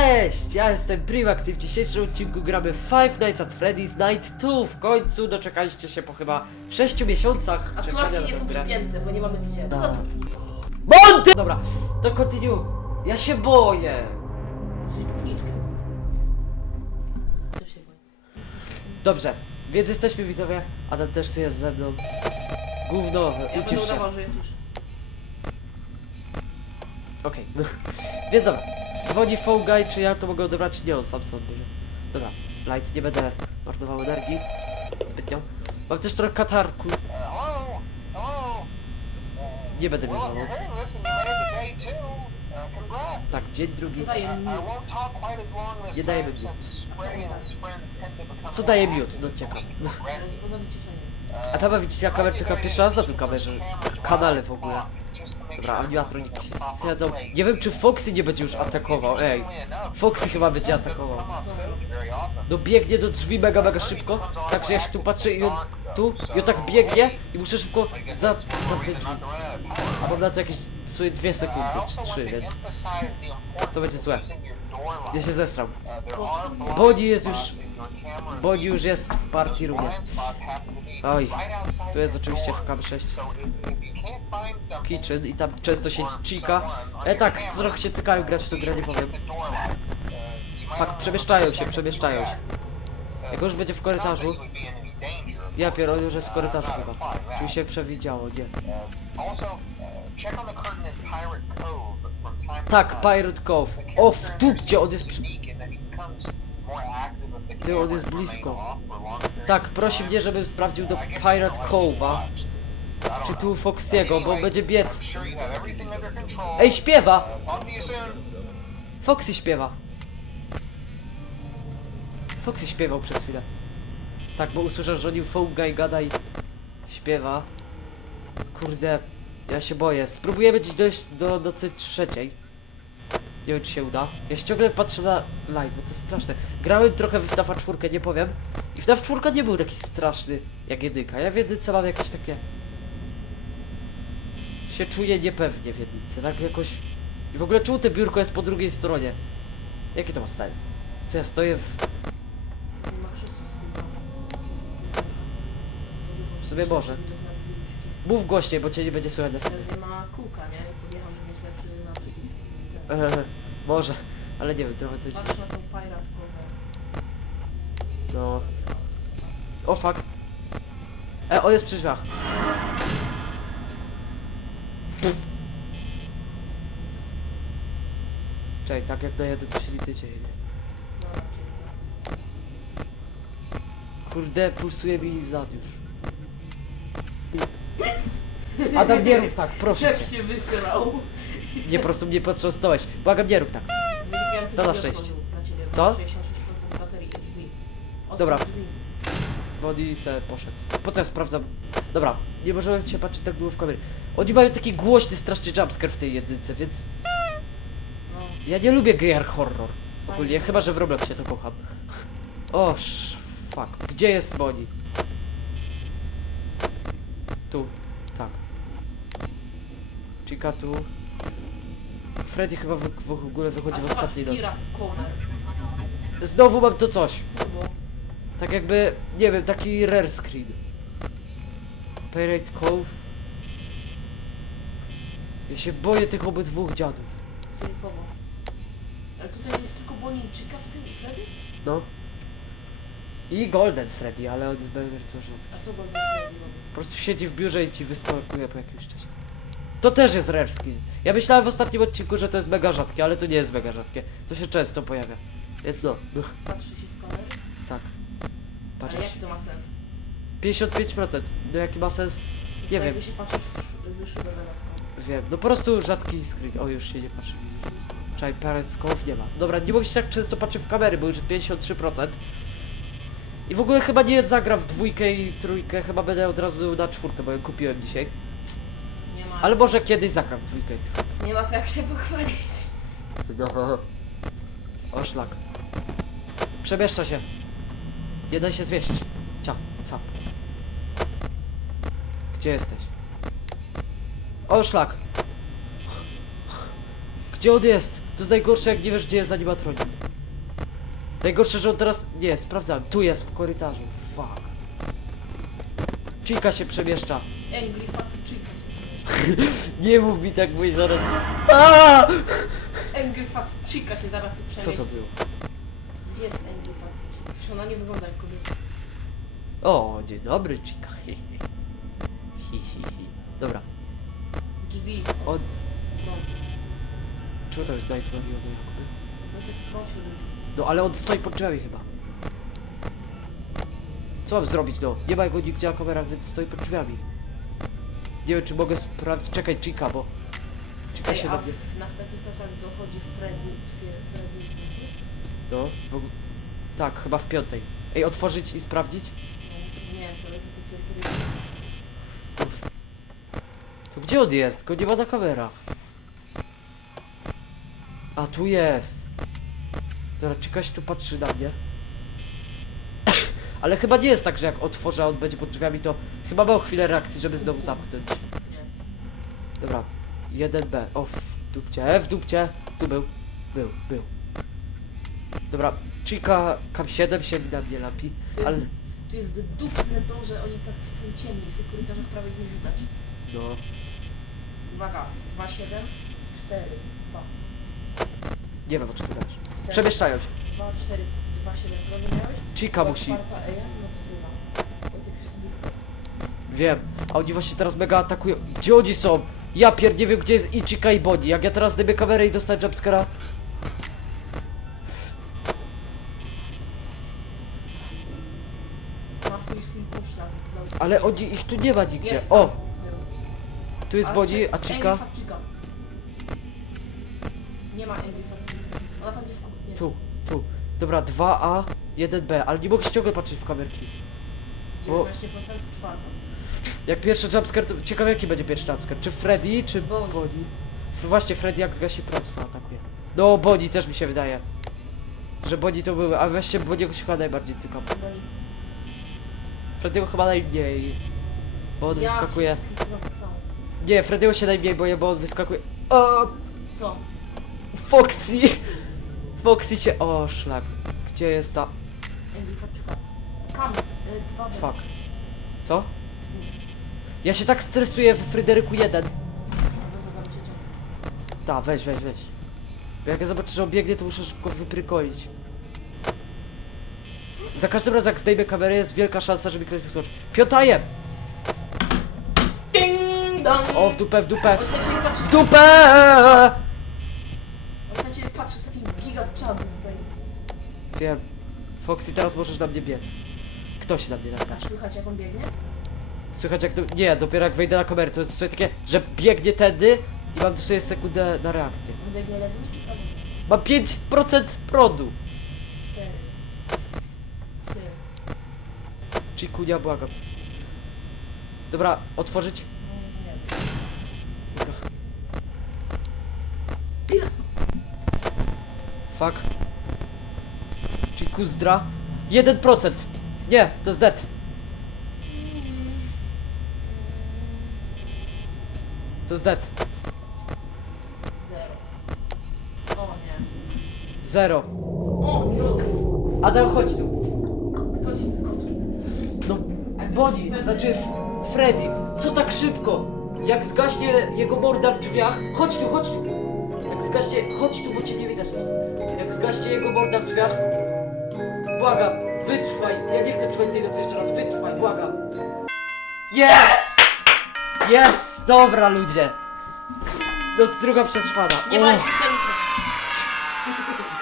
Cześć, ja jestem Primax i w dzisiejszym odcinku gramy Five Nights at Freddy's Night 2. W końcu doczekaliście się po chyba 6 miesiącach A czekania słuchawki na nie tę są grę. przypięte, bo nie mamy gdzie. Co to? Monty! Dobra, to continue. Ja się boję. Co się? Dobrze, więc jesteśmy widzowie. Adam też tu jest ze mną. Gówno, Ja będę ucisz się. udawał, że je słyszę. Okej. Więc dobra. Dzwoni phone guy, czy ja to mogę odebrać? Nie, on sam sobie odbierze. Dobra, light, nie będę marnował energii. Zbytnio. Mam też trochę katarku. Nie będę. Uh, congrats. Tak, dzień drugi. Daje mi? Nie dajemy miód. Co daje miód? No ciekawe. A tam widzicie na kamerce pierwszy raz na tym kamerze. Kanale w ogóle. Dobra, animatroniki się zjadzą. Nie wiem czy Foxy nie będzie już atakował, ej. Foxy chyba będzie atakował. No biegnie do drzwi mega mega szybko. Także ja się tu patrzę i on tu i on tak biegnie i muszę szybko za, zamknąć drzwi. A mam na to jakieś sobie dwie sekundy czy trzy, więc to będzie złe. Ja się zestram. Boni jest już... Boni już jest w partii roomie. Oj, tu jest oczywiście w cam 6 kitchen i tam często siedzi Chica. E tak, trochę się cykają grać w tę grę, nie powiem. Fakt, przemieszczają się, przemieszczają się. Jak już będzie w korytarzu, ja piero, on już jest w korytarzu chyba. Czy się przewidziało, nie. Tak, Pirate Cove. O, w dupcie, on jest przy... Ty, on jest blisko. Tak, prosi mnie, żebym sprawdził do Pirate Cove'a. Czy tu Foxiego, bo będzie biec. Ej, śpiewa! Foxy śpiewa. Foxy śpiewał przez chwilę. Tak, bo usłyszał, że nim Folk Guy gada i śpiewa. Kurde, ja się boję. Spróbujemy dziś dojść do nocy trzeciej. Nie wiem, czy się uda. Ja ciągle patrzę na live, bo to jest straszne. Grałem trochę w FNAFa 4, nie powiem. I FNAF 4 nie był taki straszny jak jedynka. Ja w jedynce mam jakieś takie... się czuję niepewnie w jedynce. Tak jakoś... I w ogóle czemu te biurko jest po drugiej stronie? Jaki to ma sens? Co ja stoję w... W sobie może. Mów głośniej, bo cię nie będzie słychać na filmie. Ma kółka, nie? Eee, może, ale nie wiem, trochę to... Patrz na tą piratkowe. No... O fuck. E, on jest przy drzwiach. Czekaj, tak jak dojedę, to się nie? Dobra, Kurde, pulsuje mi zad już. Adam, nie rób tak, proszę Jak cię. się wysylał. Nie, po prostu mnie potrząsnąłeś. Błagam, nie rób tak. Wyciąłem To na szczęście. otworzył Dla ciebie. Co? Masz 66% baterii i drzwi. Otwórz Dobra. Drzwi. Body se poszedł. Po co ja sprawdzam? Dobra, nie możemy się patrzeć tak długo w kamery. Oni mają taki głośny, straszny jumpscare w tej jedynce, więc No. ja nie lubię gier horror. Ogólnie, chyba że w Robloxie to kocham. O, sz... fuck. Gdzie jest Boni? Tu. Tak. Chica tu. Freddy chyba w, w ogóle wychodzi w ostatniej nocy. Znowu mam to coś. Tak jakby, nie wiem, taki rare screen. Pirate Cove. Ja się boję tych obydwóch dziadów. Czyli kogo? Ale tutaj jest tylko Chica w tym i Freddy? No. I Golden Freddy, ale on jest bardzo rzadki. A co Golden Freddy robi? Po prostu siedzi w biurze i ci wyskakuje po jakimś czasie. To też jest rare skin. Ja myślałem w ostatnim odcinku, że to jest mega rzadkie, ale to nie jest mega rzadkie. To się często pojawia. Więc no, no Patrzy się w kamerę? tak. Patrz, Ale jaki to ma sens? 55%. No jaki ma sens? Nie wiem. Jakby się patrzeć w. Wiem, no po prostu rzadki screen. O, już się nie patrzy. Czaj, Cove nie ma. Dobra, nie mogę się tak często patrzeć w kamery, bo już 53%. I w ogóle chyba nie zagram w dwójkę i trójkę, chyba będę od razu na czwórkę, bo ją kupiłem dzisiaj. Ale może kiedyś zagram dwójkę i nie ma co jak się pochwalić. O szlak. Przemieszcza się. Nie daj się zwieścić. Cia, cap. Gdzie jesteś? O szlak. Gdzie on jest? To jest najgorsze jak nie wiesz gdzie jest animatronik. Najgorsze, że on teraz... Nie, sprawdzałem. Tu jest, w korytarzu. Fuck. Chica się przemieszcza. Angry Fat Chica. Nie mów mi tak, bo i zaraz... Aaaa! Angry Fat Chica się zaraz tu Co przemieści. to było? Gdzie jest Angry Fat Chica? Przecież ona nie wygląda jak kobieta. O, dzień dobry, Chica. Hi, hi. Hi, hi, hi. Dobra. Drzwi. O, No, czemu to jest Night Run jakby? no to prosił. No, ale on stoi pod drzwiami chyba. Co mam zrobić, no? Nie ma go nigdzie na kamerach, więc stoi pod drzwiami. Nie wiem, czy mogę sprawdzić... Czekaj, Chica, bo... Chica Ej, się a na mnie... w następnych dochodzi Freddy. Fre- Freddy. No, bo... Tak, chyba w piątej. Ej, otworzyć i sprawdzić? No, Nie, to jest To gdzie on jest? Go nie ma na kamerach. A, tu jest. Dobra, czy ktoś tu patrzy na mnie? Ale chyba nie jest tak, że jak otworzę, a on będzie pod drzwiami, to chyba miał chwilę reakcji, żeby znowu zamknąć. Nie. Dobra, 1B. O, w dupcie, w dupcie. Tu był, był, był. Dobra, Chica Cam 7 się na mnie lapi, To jest, ale... tu jest dupne to, że oni tak są ciemni. W tych korytarzach prawie ich nie widać. No, Uwaga. 2, 7, 4, 2. nie wiem o czym ty gadasz. Przemieszczają się. 2, 4, 2, 7. No nie miałeś? Chica musi... Czwarta EM, no co tu ma? Wojtek już jest blisko. Wiem, a oni właśnie teraz mega atakują. Gdzie oni są? Ja pier nie wiem gdzie jest i Chica i Bonnie. Jak ja teraz zdejmę kamerę i dostanę jumpscare'a. Ma swój poślad. Ale oni, ich tu nie ma nigdzie. O, tu jest Bonnie, a Chica. Nie ma Angry Dobra, 2A, 1B, ale nie mogę się ciągle patrzeć w kamerki. bo- 19% czwarta. Jak pierwszy jumpscare, to ciekawe jaki będzie pierwszy jumpscare. Czy Freddy, czy Bonnie. Bonnie? F- Właśnie Freddy jak zgasi prąd to atakuje. No Bonnie też mi się wydaje. Że Bonnie to były, a weźcie Bonniego się chyba najbardziej cykam. Freddy'ego chyba najmniej. Bo on Ja wyskakuje. wszystkich znam tak samo. Nie, Freddy'ego się najmniej boję, bo on wyskakuje. O, Co? Foxy! Foxy cię. O, szlak. Gdzie jest ta. Kam. Y, 2B. Fuck. Co? Ja się tak stresuję w Fryderyku 1. Wezmę zabezpieczeństwo. Ta, weź, weź, weź. Bo jak ja zobaczę, że on biegnie, to muszę szybko wyprykolić. Za każdym razem, jak zdejmę kamerę, jest wielka szansa, że mi ktoś wyskoczy. Piotaje! Ding dong! O, w dupę, w dupę. W dupę! On się na ciebie giga chadu face. Wiem. Foxy, teraz możesz na mnie biec. Kto się na mnie A napatrzy? słychać jak on biegnie? Słychać jak... Do... Nie, dopiero jak wejdę na kamerę, to jest sobie takie, że biegnie tędy i mam dosłownie sekundę na reakcję. On biegnie lewymi czy prawymi? Mam 5% prądu. Cztery. Ty. Chikunia, błagam. Dobra, otworzyć? No, nie wiem. Dobra. Fuck. Chikuzdra. 1%. Nie, to jest dead. To jest dead. Zero. O nie. Zero. O no! Adam, chodź tu. Wyskoczył? No, Bonnie, znaczy F- Freddy, co tak szybko? Jak zgaśnie jego morda w drzwiach, chodź tu, chodź tu. Jak zgaśnie, chodź tu, bo cię nie widać. Jak zgaśnie jego morda w drzwiach, błagam, wytrwaj. Ja nie chcę przechodzić tej nocy jeszcze raz, wytrwaj, błagam. Yes! Yes! Dobra, ludzie. Noc druga przetrwana. Nie ma nitro.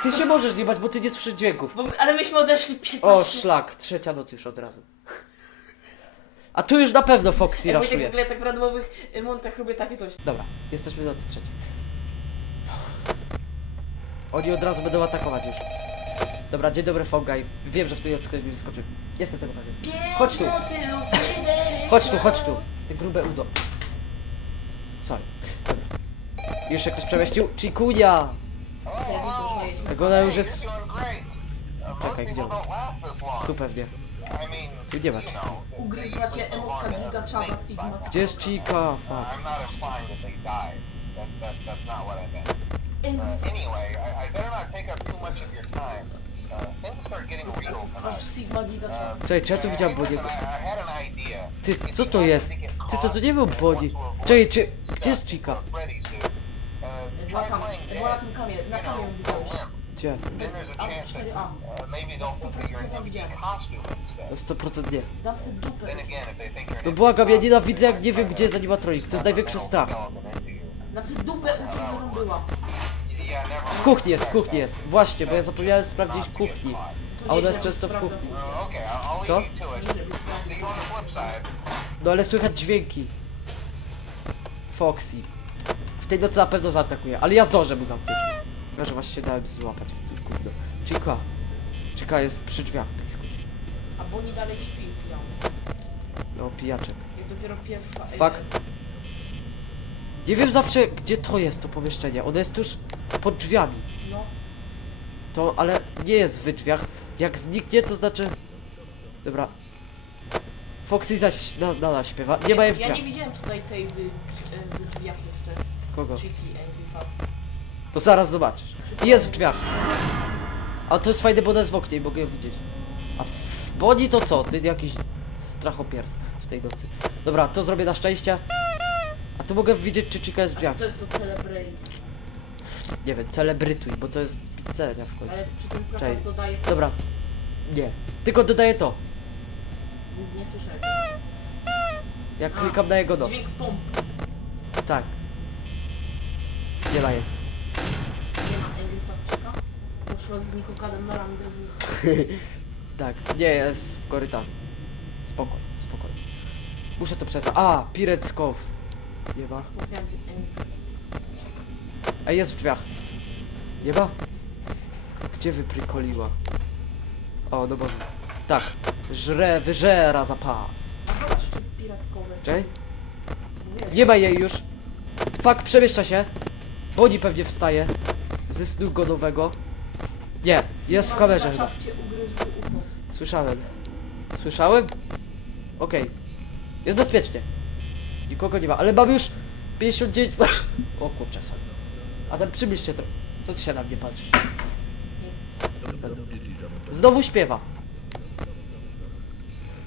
Ty się możesz nie bać, bo ty nie słyszysz dźwięków. Bo, ale myśmy odeszli 15 O, szlak, trzecia noc już od razu. A tu już na pewno Foxy Ja Wojtek w raszuje. ogóle tak w randomowych y, montach robię takie coś. Dobra, jesteśmy w nocy trzeciej. Oni od razu będą atakować już. Dobra, dzień dobry Fogaj. Wiem, że w tej ktoś mi wyskoczył. Jestem tego pewien. Chodź tu. Chodź tu, chodź tu. Ty grube udo. Sorry. Dobra. Już się ktoś przemieścił? Chikunia! Ona już jest... Czekaj, gdzie on? Tu pewnie. Tu nie ma know, Ugryzła cię emotka giga czada sigma. Gdzie jest Chica? Fuck. Uh, anyway, I, I better not take up too much of your time. Uh, since getting real. Aż Sigma Giga czat. Czekaj, czy ja tu widziałem Boniego? I had an idea. Ty, co to jest? Ty, to to nie był Boni. Czekaj, czy... Gdzie jest Chica? Freddy's to uh, Była try tam, playing była na dead. tym kamie, na kamie ją widziałeś. Gdzie? Then there's a A, chance that 4A. uh, maybe they'll think that you're an empty costume instead. No 100% nie. Dam sobie dupę. Then again, if they think you're an No empty błagam, ja nienawidzę jak nie wiem gdzie jest animatronik. To jest największy strach. Dam sobie dupę uczuć, że tam była. W kuchni jest, w kuchni jest. Właśnie, bo ja zapomniałem sprawdzić kuchni. A ona jest często w kuchni. Co? No ale słychać dźwięki. Foxy. W tej nocy na pewno zaatakuje, ale ja zdążę mu zamknąć. Ja, że właśnie dałem złapać w tym gówno. Chica. Chica jest przy drzwiach blisko. A Bonnie dalej śpi, pijany. No, pijaczek. Jest dopiero pierwsza. Fuck. Nie wiem zawsze, gdzie to jest, to pomieszczenie. Ono jest tuż pod drzwiami. No, To, ale nie jest w drzwiach. Jak zniknie, to znaczy... Dobra. Foxy zaś na- nadal śpiewa. Nie ma jej w Ja drzwiach. nie widziałem tutaj tej w, w drzwiach jeszcze. Kogo? To zaraz zobaczysz. I jest w drzwiach. A to jest fajne, bo ona jest w oknie i mogę ją widzieć. A w Boni to co? Ty jakiś strachopierd w tej nocy. Dobra, to zrobię na szczęście. A tu mogę widzieć, czy Chica jest w A drzwiach. to jest to Celebrate? Nie wiem, celebrytuj, bo to jest pizzeria w końcu. Ale czy ten plakat dodaje... Dobra. Nie. Tylko dodaję to. Nie słyszałem. Jak A, klikam na jego nos. Dźwięk pomp. Tak. Nie jej. Nie ma Angry Fatczyka. Poszła z Nikokadem na randewu. Tak, nie jest w korytarzu. Spoko, spokojnie. Muszę to przetrwać. A, Pirates Angry Ej, jest w drzwiach. Ma? Gdzie wyprykoliła? O, no Boże. Tak. Żre, wyżera za pas. A zobacz, piratkowe. Mówiłem. Nie ma jej już. Fak, przemieszcza się. Boni pewnie wstaje. Ze snu godowego. Nie, jest w kamerze chyba. czat cię ugryzł w ucho. Słyszałem. Słyszałem? Okej. Jest bezpiecznie. Nikogo nie ma, ale mam już 59... o kurczę, sorry. A tam przybliż się to. Co ty się na mnie patrzysz? Znowu śpiewa.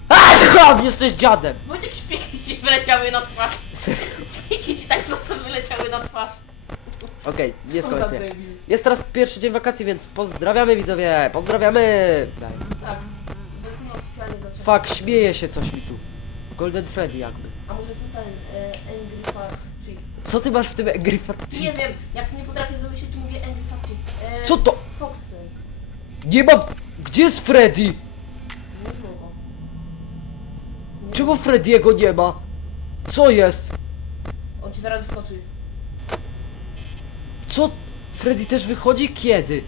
A, cham, jesteś dziadem! Wojtek, szpiki ci wyleciały na twarz. Serio. Szpiki ci tak prosto wyleciały na twarz. Okej, nie Co za debil. Jest teraz pierwszy dzień wakacji, więc pozdrawiamy widzowie, pozdrawiamy! Daj. Tak. Oficjalnie. Fuck, śmieje się coś mi tu. Golden Freddy jakby. A może tu ten e, Angry Chick? Co ty masz z tym Angry Fat Nie wiem, jak nie potrafię wymyślić, to mówię Angry Chick. E, Co to? Foxy. Nie mam... Gdzie jest Freddy? Nie było. Nie Czemu Freddy'ego nie ma? Co jest? On ci zaraz wyskoczy. Co? Freddy też wychodzi? Kiedy?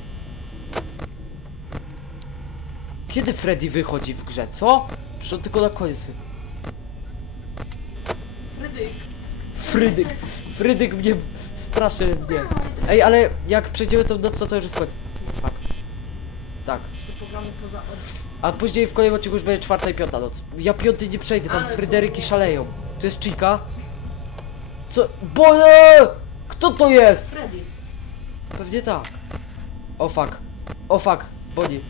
Kiedy Freddy wychodzi w grze? Co? Przecież on tylko na koniec wy... Frydyk. Frydyk. Frydyk mnie straszy mnie. Ej, ale jak przejdziemy tą noc, to już jest koniec. Fuck. Tak. To programy poza... A później w kolejnym odcinku już będzie czwarta i piąta noc. Ja piątej nie przejdę, tam Ale są- Fryderyki szaleją. Tu jest Chica. Co? Bo... Kto to jest? Freddy. Pewnie tak. O fuck. O fuck. Boni.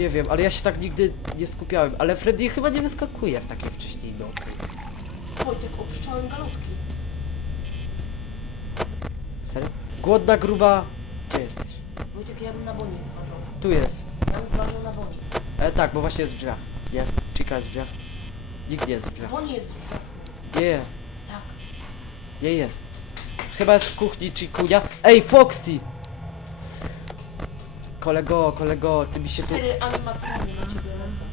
Nie wiem, ale ja się tak nigdy nie skupiałem. Ale Freddy chyba nie wyskakuje w takiej wcześniej nocy. Wojtek, opuszczałem galotki. Serio? Głodna, gruba. Gdzie jesteś? Wojtek, ja bym na Boni zważał. Tu jest. Ja bym zważał na Boni. E, tak, bo właśnie jest w drzwiach. Nie? Chica jest w drzwiach. Nikt nie jest w drzwiach. Boni jest w Nie, nie. Tak. Nie jest. Chyba jest w kuchni Chikunia. Ej, Foxy! Kolego, kolego, ty mi się tu... Cztery animatrony na ciebie lecą.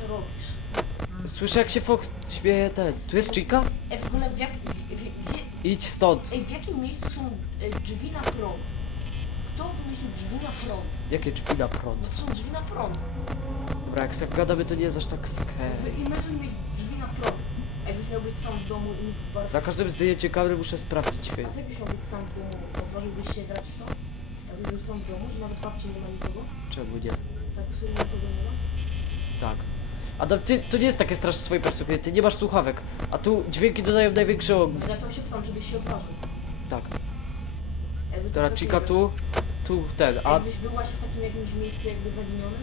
Co robisz? Słyszę jak się Fox śmieje ten. Tu jest Chica? Ej, w ogóle w jak... W, gdzie... Idź stąd. Ej, w jakim miejscu są e, drzwi na prąd? Kto wymyślił drzwi na prąd? Jakie drzwi na No prąd? to są drzwi na prąd. Dobra, jak sobie gadamy, to nie jest aż tak scary. Imagine mieć drzwi na prąd. Jakbyś miał być sam w domu i nikt was... Za każdym zdjęciem kamery muszę sprawdzić A film. co jakbyś miał być sam w domu? Odważyłbyś się grać w to? Sam w domu i nawet babci nie ma nikogo? Czemu nie? Tak sobie nikogo nie ma? Tak. Adam, ty, to nie jest takie straszne z swojej perspektywy, ty nie masz słuchawek, a tu dźwięki dodają największego... No ja to się pytam, czy byś się odważył. Tak. Jakby to Dobra, tak Chica nie tu, tu ten, A jakbyś był właśnie w takim jakimś miejscu jakby zaginionym,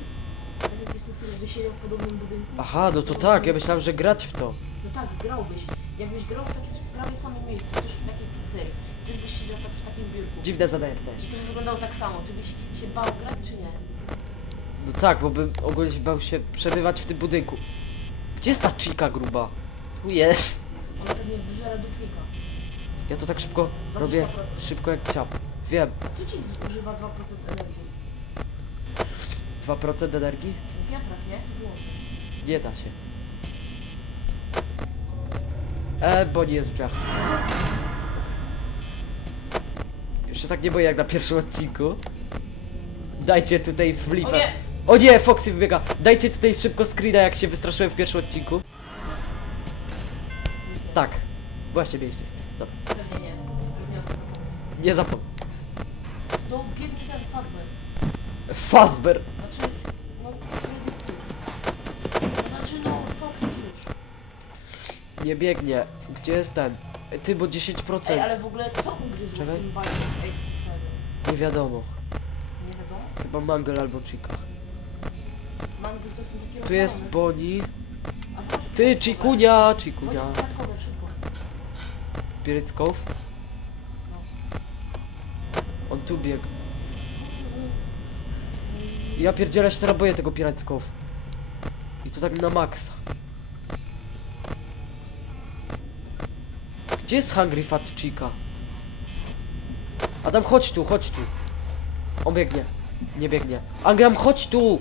tak jak w sensu jakby siedział w podobnym budynku. Aha, no to tak, ja myślałem, że grać w to. No tak, grałbyś. Jakbyś grał w takim prawie samym miejscu, też w takiej pizzerii, też byś siedział tak w takim biurku. Dziwne zadanie też. Czy to by wyglądało tak samo? Czy byś się bał grać, czy nie? No tak, bo bym ogólnie bał się przebywać w tym budynku. Gdzie jest ta chica gruba? Tu jest. Ona pewnie wyżera dupnika. Ja to tak szybko robię, 20%. szybko jak ciap. Wiem, co ci zużywa 2% energii? 2% energii? Wiatrak, nie? To wyłączę. Nie da się. E, bo nie jest w drzwiach. Już się tak nie boję jak na pierwszym odcinku. Dajcie tutaj O flipę. nie! O nie, Foxy wybiega. Dajcie tutaj szybko screena jak się wystraszyłem w pierwszym odcinku. Tak. Właśnie mieliście screen. Dobra. Pewnie nie. O. Nie zapomnę. No biegnie ten Fazbear. Fazbear. Znaczy, no Freddy. Znaczy no Fox już. Nie biegnie. Gdzie jest ten? Ty, bo 10%. Ej, ale w ogóle co ugryzł Czekaj. w tym Binding of 87? Nie wiadomo. Nie wiadomo. Chyba Mangle albo Chica. Mango to są takie Tu jest rozwalone. Bonnie. A Ty. Chikunia, Chikunia. Szybko. Spirit Cove. On tu biegł. Ja pierdzielę się teraz boję tego Cove. I to tak na maksa. Gdzie jest Hungry Fat Chica? Adam, chodź tu, chodź tu. On biegnie. Nie biegnie. Angram, chodź tu!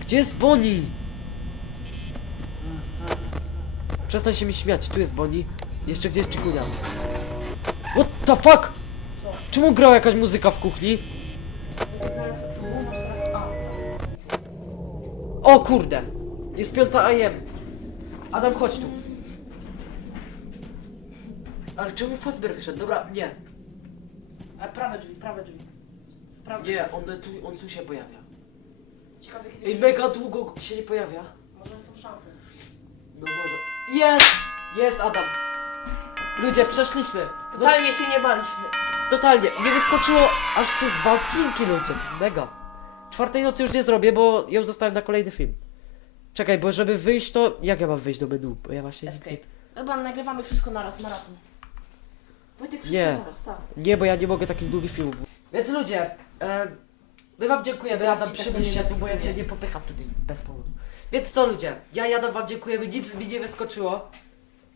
Gdzie jest Bonnie? Przestań się mi śmiać, tu jest Bonnie. Jeszcze gdzie jest Chikunia? What the fuck? Czemu grała jakaś muzyka w kuchni? O kurde! Jest piąta AM. Adam, chodź tu. Ale czemu Fazbear wyszedł? Dobra, nie. A prawe drzwi, prawe drzwi. W prawe. Nie, on tu, on tu się pojawia. Ciekawe kiedy... Ej, mega długo się nie pojawia. Może są szanse. No może. Jest! Jest Adam. Ludzie, przeszliśmy. No Totalnie się nie baliśmy. Totalnie. Nie wyskoczyło aż przez dwa odcinki, ludzie. To jest mega. Czwartej nocy już nie zrobię, bo ją zostawiam na kolejny film. Czekaj, bo żeby wyjść to... Jak ja mam wyjść do menu? Bo ja właśnie... Escape. Chyba nagrywamy wszystko naraz, maraton. Wojtek, wszystko Nie. naraz, tak. Nie, bo ja nie mogę takich długich filmów. Więc ludzie, e, my wam dziękujemy, Adam, ci tak nie tu, bo ja cię nie popycham tutaj bez powodu. Więc co ludzie, ja i Adam wam dziękujemy, nic mi nie wyskoczyło.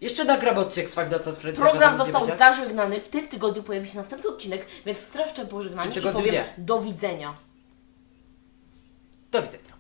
Jeszcze nagramy odcinek z Five Nights at Freddy's, Program został zażegnany. W tym tygodniu pojawi się następny odcinek, więc streszczę W pożegnanie tym i tygodniu powiem nie. do widzenia. Do widzenia.